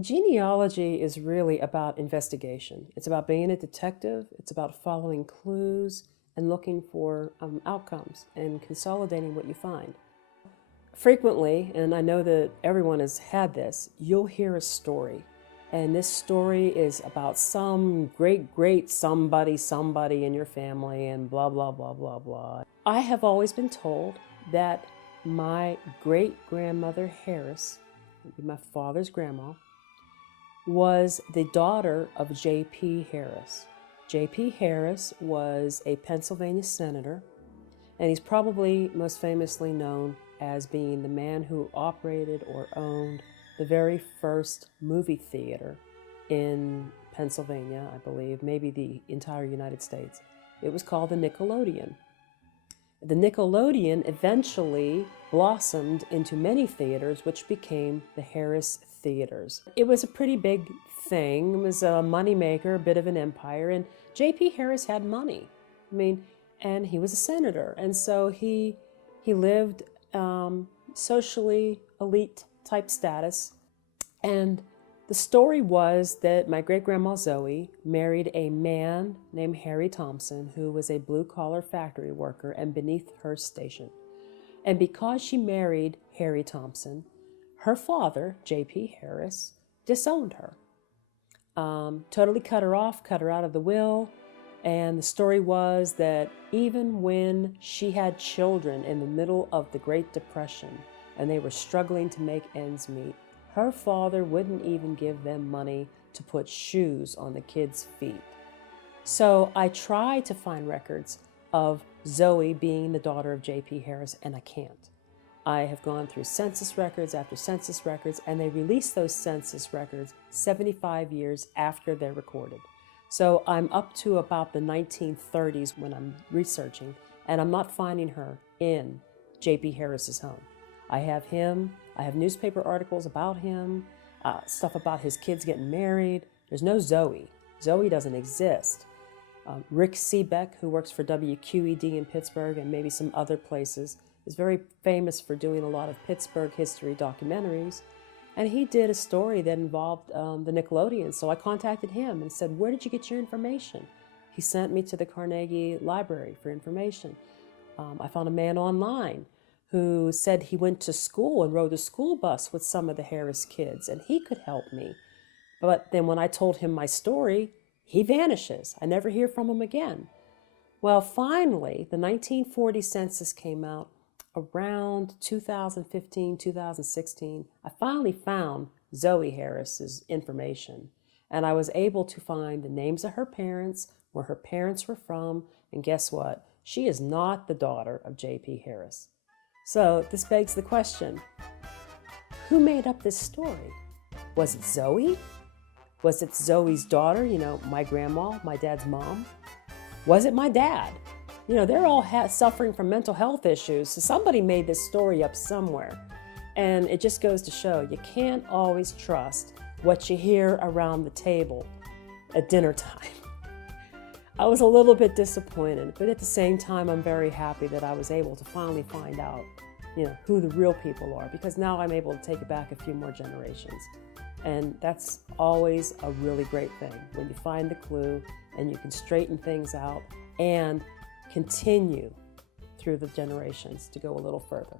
Genealogy is really about investigation. It's about being a detective. It's about following clues and looking for outcomes and consolidating what you find. Frequently, and I know that everyone has had this, you'll hear a story. And this story is about some great somebody in your family and blah, blah, blah, blah, blah. I have always been told that my great-grandmother Harris, my father's grandma, was the daughter of J.P. Harris. J.P. Harris was a Pennsylvania senator, and he's probably most famously known as being the man who operated or owned the very first movie theater in Pennsylvania, I believe, maybe the entire United States. It was called the Nickelodeon. The Nickelodeon eventually blossomed into many theaters, which became the Harris Theaters. It was a pretty big thing. It was a moneymaker, a bit of an empire, and J.P. Harris had money. And he was a senator, and so he lived socially elite type status. And the story was that my great-grandma Zoe married a man named Harry Thompson, who was a blue-collar factory worker and beneath her station. And because she married Harry Thompson, her father, J.P. Harris, disowned her. Totally cut her off, cut her out of the will. And the story was that even when she had children in the middle of the Great Depression and they were struggling to make ends meet, her father wouldn't even give them money to put shoes on the kids' feet. So I tried to find records of Zoe being the daughter of J.P. Harris, and I can't. I have gone through census records after census records, and they release those census records 75 years after they're recorded. So I'm up to about the 1930s when I'm researching, and I'm not finding her in J.P. Harris's home. I have him, I have newspaper articles about him, stuff about his kids getting married. There's no Zoe. Zoe doesn't exist. Rick Seebeck, who works for WQED in Pittsburgh and maybe some other places, is very famous for doing a lot of Pittsburgh history documentaries. And he did a story that involved the Nickelodeon. So I contacted him and said, where did you get your information? He sent me to the Carnegie Library for information. I found a man online who said he went to school and rode a school bus with some of the Harris kids, and he could help me. But then when I told him my story, he vanishes. I never hear from him again. Well, finally, the 1940 census came out around 2015, 2016. I finally found Zoe Harris's information, and I was able to find the names of her parents, where her parents were from, and guess what? She is not the daughter of J.P. Harris. So this begs the question, who made up this story? Was it Zoe? Was it Zoe's daughter, my grandma, my dad's mom? Was it my dad? They're all suffering from mental health issues, so somebody made this story up somewhere. And it just goes to show you can't always trust what you hear around the table at dinner time. I was a little bit disappointed, but at the same time, I'm very happy that I was able to finally find out, who the real people are, because now I'm able to take it back a few more generations. And that's always a really great thing, when you find the clue and you can straighten things out and continue through the generations to go a little further.